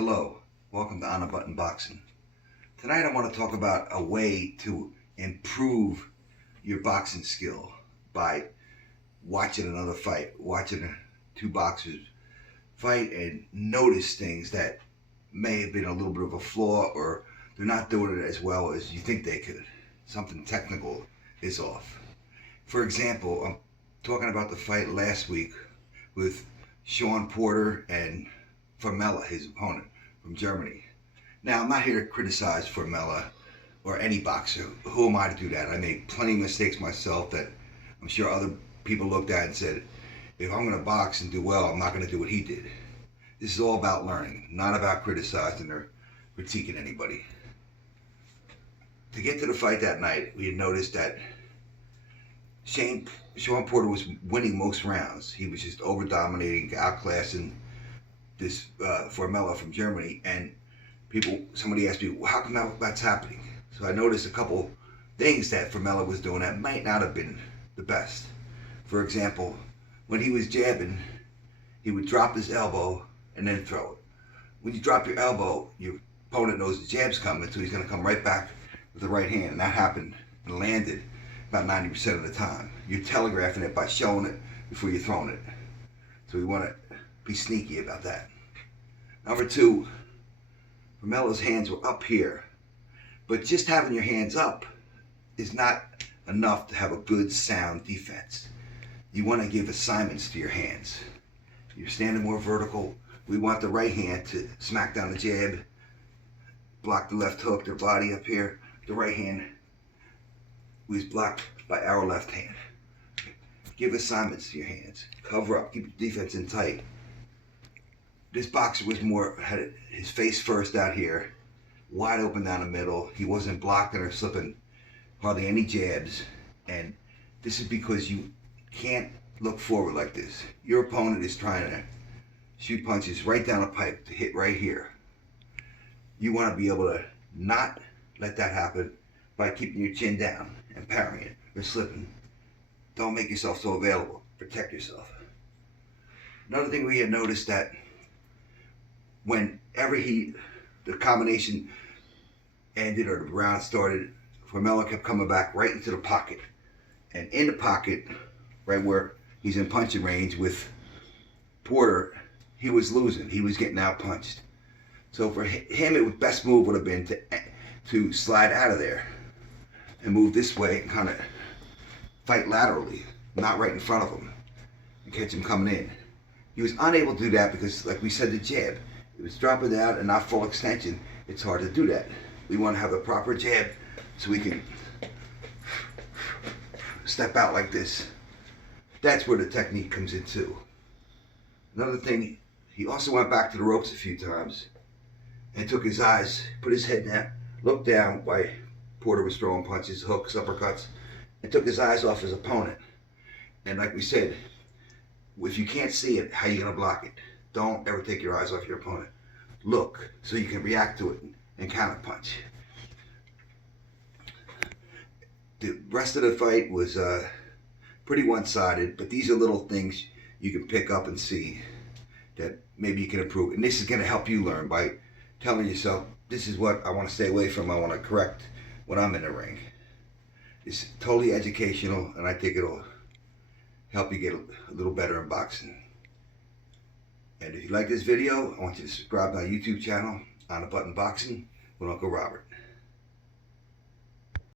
Hello, welcome to On a Button Boxing. Tonight I want to talk about a way to improve your boxing skill by watching another fight, watching two boxers fight and notice things that may have been a little bit of a flaw or they're not doing it as well as you think they could. Something technical is off. For example, I'm talking about the fight last week with Shawn Porter and Formella, his opponent from Germany. Now, I'm not here to criticize Formella or any boxer. Who am I to do that? I made plenty of mistakes myself that I'm sure other people looked at and said, if I'm going to box and do well, I'm not going to do what he did. This is all about learning, not about criticizing or critiquing anybody. To get to the fight that night, we had noticed that Shawn Porter was winning most rounds. He was just over-dominating, outclassing this Formella from Germany. And somebody asked me, well, how come that's happening? So I noticed a couple things that Formella was doing that might not have been the best. For example, when he was jabbing, he would drop his elbow and then throw it. When you drop your elbow, your opponent knows the jab's coming, so he's going to come right back with the right hand. And that happened and landed about 90% of the time. You're telegraphing it by showing it before you're throwing it. So we want to be sneaky about that. Number two, Formella's hands were up here. But just having your hands up is not enough to have a good, sound defense. You want to give assignments to your hands. You're standing more vertical. We want the right hand to smack down the jab, block the left hook, their body up here. The right hand was blocked by our left hand. Give assignments to your hands. Cover up. Keep your defense in tight. This boxer was had his face first out here, wide open down the middle. He wasn't blocking or slipping hardly any jabs. And this is because you can't look forward like this. Your opponent is trying to shoot punches right down a pipe to hit right here. You want to be able to not let that happen by keeping your chin down and parrying it or slipping. Don't make yourself so available. Protect yourself. Another thing we had noticed that whenever the combination ended or the round started, Formella kept coming back right into the pocket. And in the pocket, right where he's in punching range with Porter, he was losing. He was getting out punched. So for him, the best move would have been to slide out of there and move this way and kind of fight laterally, not right in front of him, and catch him coming in. He was unable to do that because, like we said, the jab. It was dropping down and not full extension. It's hard to do that. We want to have the proper jab so we can step out like this. That's where the technique comes in too. Another thing, he also went back to the ropes a few times and took his eyes, put his head down, looked down while Porter was throwing punches, hooks, uppercuts, and took his eyes off his opponent. And like we said, if you can't see it, how are you going to block it? Don't ever take your eyes off your opponent. Look so you can react to it and counter punch. The rest of the fight was pretty one-sided, but these are little things you can pick up and see that maybe you can improve. And this is going to help you learn by telling yourself, this is what I want to stay away from, I want to correct when I'm in the ring. It's totally educational, and I think it'll help you get a little better in boxing. And if you like this video, I want you to subscribe to my YouTube channel, On a Button Boxing with Uncle Robert.